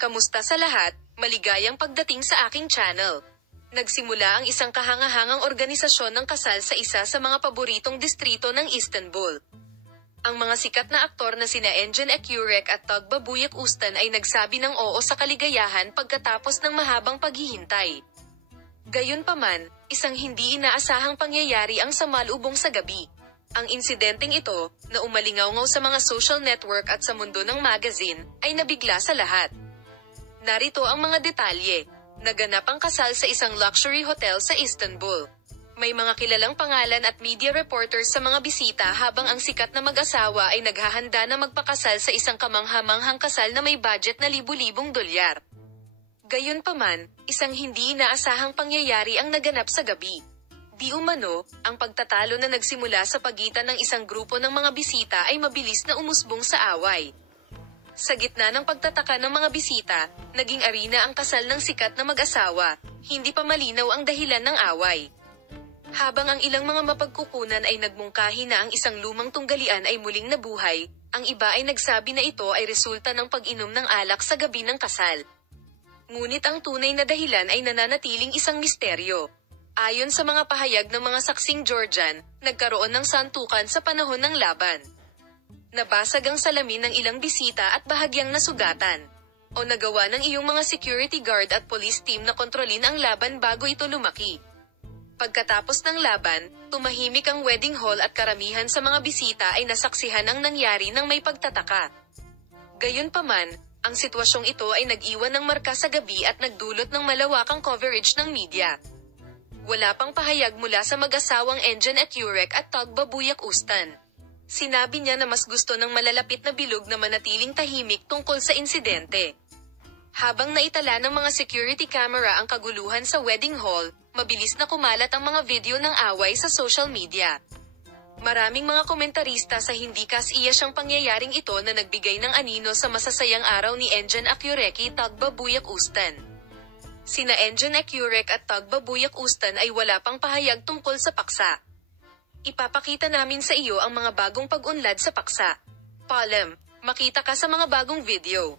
Kamusta sa lahat? Maligayang pagdating sa aking channel. Nagsimula ang isang kahangahangang organisasyon ng kasal sa isa sa mga paboritong distrito ng Istanbul. Ang mga sikat na aktor na sina Engin Akyurek at Tagbabuyuk Ustan ay nagsabi ng oo sa kaligayahan pagkatapos ng mahabang paghihintay. Gayunpaman, isang hindi inaasahang pangyayari ang samalubong sa gabi. Ang insidenteng ito, na umalingaw-ngaw sa mga social network at sa mundo ng magazine, ay nabigla sa lahat. Narito ang mga detalye. Naganap ang kasal sa isang luxury hotel sa Istanbul. May mga kilalang pangalan at media reporters sa mga bisita habang ang sikat na mag-asawa ay naghahanda na magpakasal sa isang kamangha-manghang kasal na may budget na libu-libong dolyar. Gayunpaman, isang hindi inaasahang pangyayari ang naganap sa gabi. Di umano, ang pagtatalo na nagsimula sa pagitan ng isang grupo ng mga bisita ay mabilis na umusbong sa away. Sa gitna ng pagtataka ng mga bisita, naging arena ang kasal ng sikat na mag-asawa, hindi pa malinaw ang dahilan ng away. Habang ang ilang mga mapagkukunan ay nagmungkahi na ang isang lumang tunggalian ay muling nabuhay, ang iba ay nagsabi na ito ay resulta ng pag-inom ng alak sa gabi ng kasal. Ngunit ang tunay na dahilan ay nananatiling isang misteryo. Ayon sa mga pahayag ng mga saksing Georgian, nagkaroon ng santukan sa panahon ng laban. Nabasag ang salamin ng ilang bisita at bahagyang nasugatan. O nagawa ng iyong mga security guard at police team na kontrolin ang laban bago ito lumaki. Pagkatapos ng laban, tumahimik ang wedding hall at karamihan sa mga bisita ay nasaksihan ang nangyari ng may pagtataka. Gayunpaman, ang sitwasyong ito ay nag-iwan ng marka sa gabi at nagdulot ng malawakang coverage ng media. Wala pang pahayag mula sa mag-asawang Engin Akyurek at Tagbabuyuk Ustan. Sinabi niya na mas gusto ng malalapit na bilog na manatiling tahimik tungkol sa insidente. Habang naitala ng mga security camera ang kaguluhan sa wedding hall, mabilis na kumalat ang mga video ng away sa social media. Maraming mga komentarista sa hindi kasiyasang pangyayaring ito na nagbigay ng anino sa masasayang araw ni Engin Akyurek at Tagbabuyuk Ustan. Sina Engin Akyurek at Tagbabuyuk Ustan ay wala pang pahayag tungkol sa paksa. Ipapakita namin sa iyo ang mga bagong pag-unlad sa paksa. Palem, makita ka sa mga bagong video.